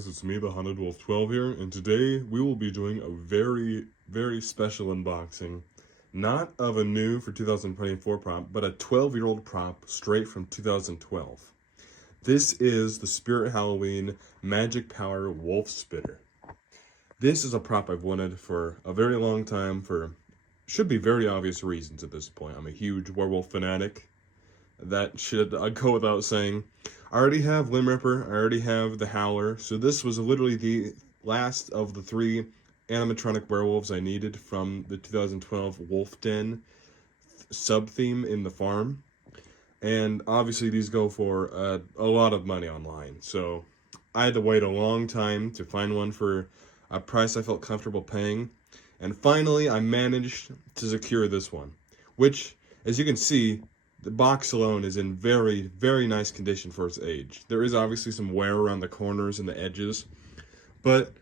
guys, it's me, the Haunted Wolf 12 here, and today we will be doing a very special unboxing. Not of a new for 2024 prop, but a 12-year-old prop straight from 2012. This is the Spirit Halloween Magic Power Wolf Spitter. This is a prop I've wanted for a very long time for, should be very obvious reasons at this point. I'm a huge werewolf fanatic. That should go without saying. I already have Limb Ripper, I already have the Howler, so this was literally the last of the 3 animatronic werewolves I needed from the 2012 Wolf Den sub-theme in the farm. And obviously these go for a lot of money online, so I had to wait a long time to find one for a price I felt comfortable paying. And finally I managed to secure this one, which, as you can see, the box alone is in very nice condition for its age. There is obviously some wear around the corners and the edges, but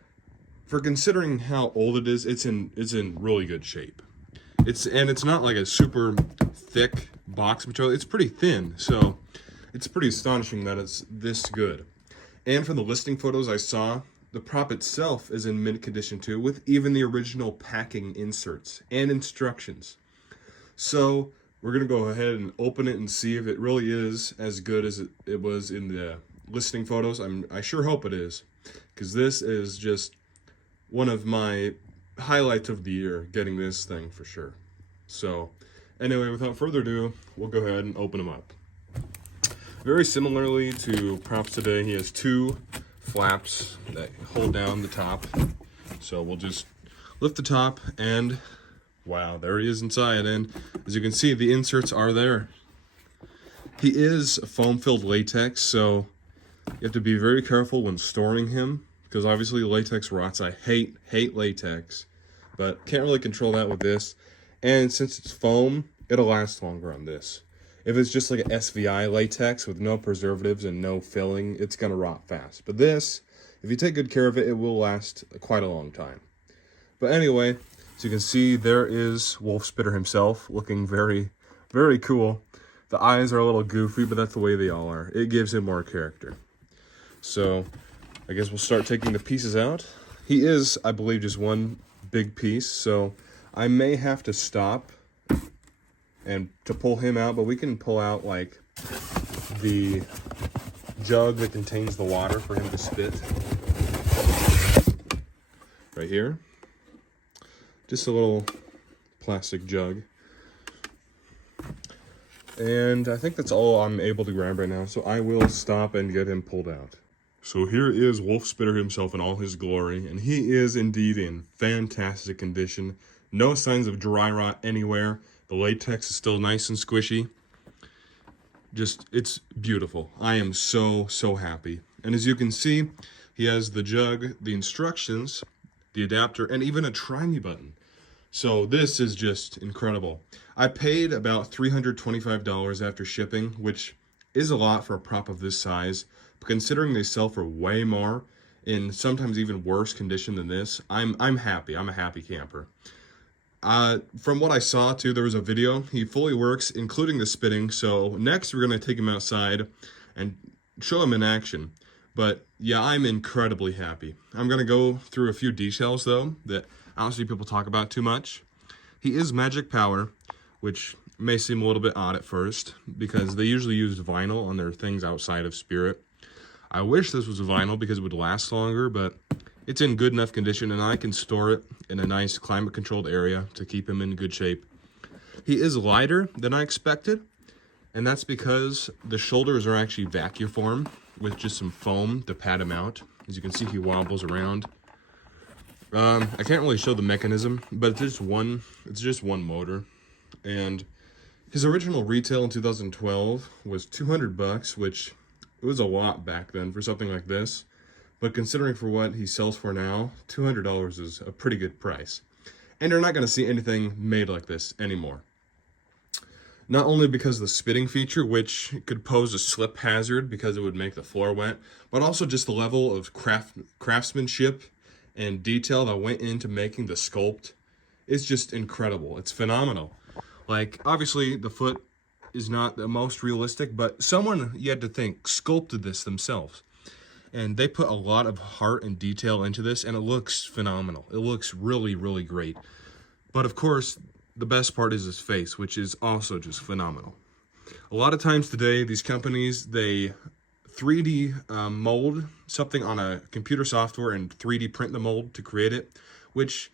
for considering how old it is, it's in really good shape. It's not like a super thick box material. It's pretty thin, so it's pretty astonishing that it's this good. And from the listing photos I saw, the prop itself is in mint condition too, with even the original packing inserts and instructions. So we're going to go ahead and open it and see if it really is as good as it was in the listing photos. I sure hope it is, because this is just one of my highlights of the year, getting this thing for sure. So anyway, without further ado, we'll go ahead and open them up. Very similarly to props today, he has 2 flaps that hold down the top. So we'll just lift the top and wow, there he is inside, and as you can see, the inserts are there. He is foam-filled latex, so you have to be very careful when storing him, because obviously latex rots. I hate latex, but can't really control that with this. And since it's foam, it'll last longer on this. If it's just like an SVI latex with no preservatives and no filling, it's gonna rot fast. But this, if you take good care of it, it will last quite a long time. But anyway, as you can see, there is Wolf Spitter himself, looking very cool. The eyes are a little goofy, but that's the way they all are. It gives him more character. So, I guess we'll start taking the pieces out. He is, I believe, just one big piece, so I may have to stop and to pull him out, but we can pull out, like, the jug that contains the water for him to spit. Right here. Just a little plastic jug. And I think that's all I'm able to grab right now, so I will stop and get him pulled out. So here is Wolf Spitter himself in all his glory, and he is indeed in fantastic condition. No signs of dry rot anywhere. The latex is still nice and squishy. Just, it's beautiful. I am so happy. And as you can see, he has the jug, the instructions, the adapter, and even a try me button. So this is just incredible. I paid about $325 after shipping, which is a lot for a prop of this size, but considering they sell for way more, in sometimes even worse condition than this, I'm happy. I'm a happy camper. From what I saw too, there was a video. He fully works, including the spitting, so next we're going to take him outside and show him in action. But yeah, I'm incredibly happy. I'm going to go through a few details though that I don't see people talk about too much. He is Magic Power, which may seem a little bit odd at first, because they usually use vinyl on their things outside of Spirit. I wish this was vinyl because it would last longer, but it's in good enough condition and I can store it in a nice climate-controlled area to keep him in good shape. He is lighter than I expected, and that's because the shoulders are actually vacuum formed with just some foam to pad him out. As you can see, he wobbles around. I can't really show the mechanism, but it's just one motor. And his original retail in 2012 was $200, which it was a lot back then for something like this. But considering for what he sells for now, $200 is a pretty good price. And you're not going to see anything made like this anymore. Not only because of the spitting feature, which could pose a slip hazard because it would make the floor wet, but also just the level of craftsmanship and detail that went into making the sculpt is just incredible. It's phenomenal. Like, obviously, the foot is not the most realistic, but someone, you had to think, sculpted this themselves. And they put a lot of heart and detail into this, and it looks phenomenal. It looks really, really great. But of course, the best part is his face, which is also just phenomenal. A lot of times today, these companies, they 3D mold something on a computer software and 3D print the mold to create it, which,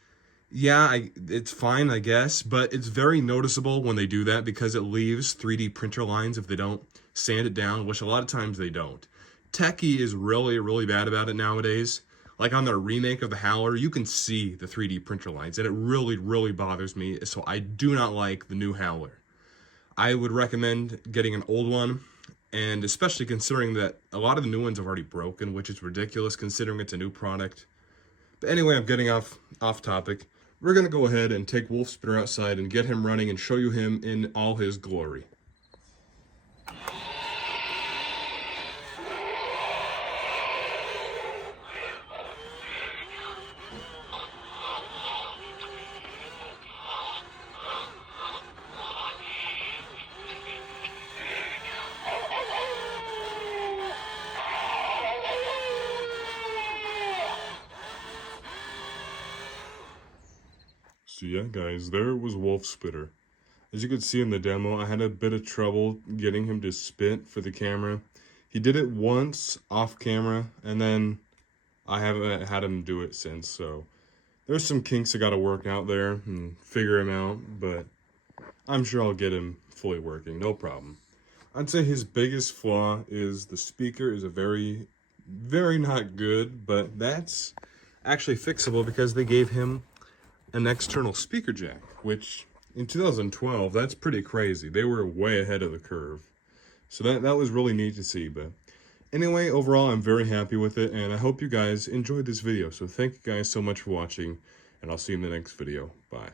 yeah, it's fine, I guess, but it's very noticeable when they do that because it leaves 3D printer lines if they don't sand it down, which a lot of times they don't. Techie is really, really bad about it nowadays. Like on their remake of the Howler, you can see the 3D printer lines, and it really, really bothers me, so I do not like the new Howler. I would recommend getting an old one, and especially considering that a lot of the new ones have already broken, which is ridiculous considering it's a new product. But anyway, I'm getting off topic. We're going to go ahead and take Wolf Spitter outside and get him running and show you him in all his glory. So yeah, guys, there was Wolf Spitter. As you could see in the demo, I had a bit of trouble getting him to spit for the camera. He did it once off camera, and then I haven't had him do it since, so there's some kinks I gotta work out there and figure him out, but I'm sure I'll get him fully working, no problem. I'd say his biggest flaw is the speaker is a very, very not good, but that's actually fixable because they gave him an external speaker jack, which in 2012, that's pretty crazy. They were way ahead of the curve. So that was really neat to see. But anyway, overall, I'm very happy with it, and I hope you guys enjoyed this video. So thank you guys so much for watching, and I'll see you in the next video. Bye.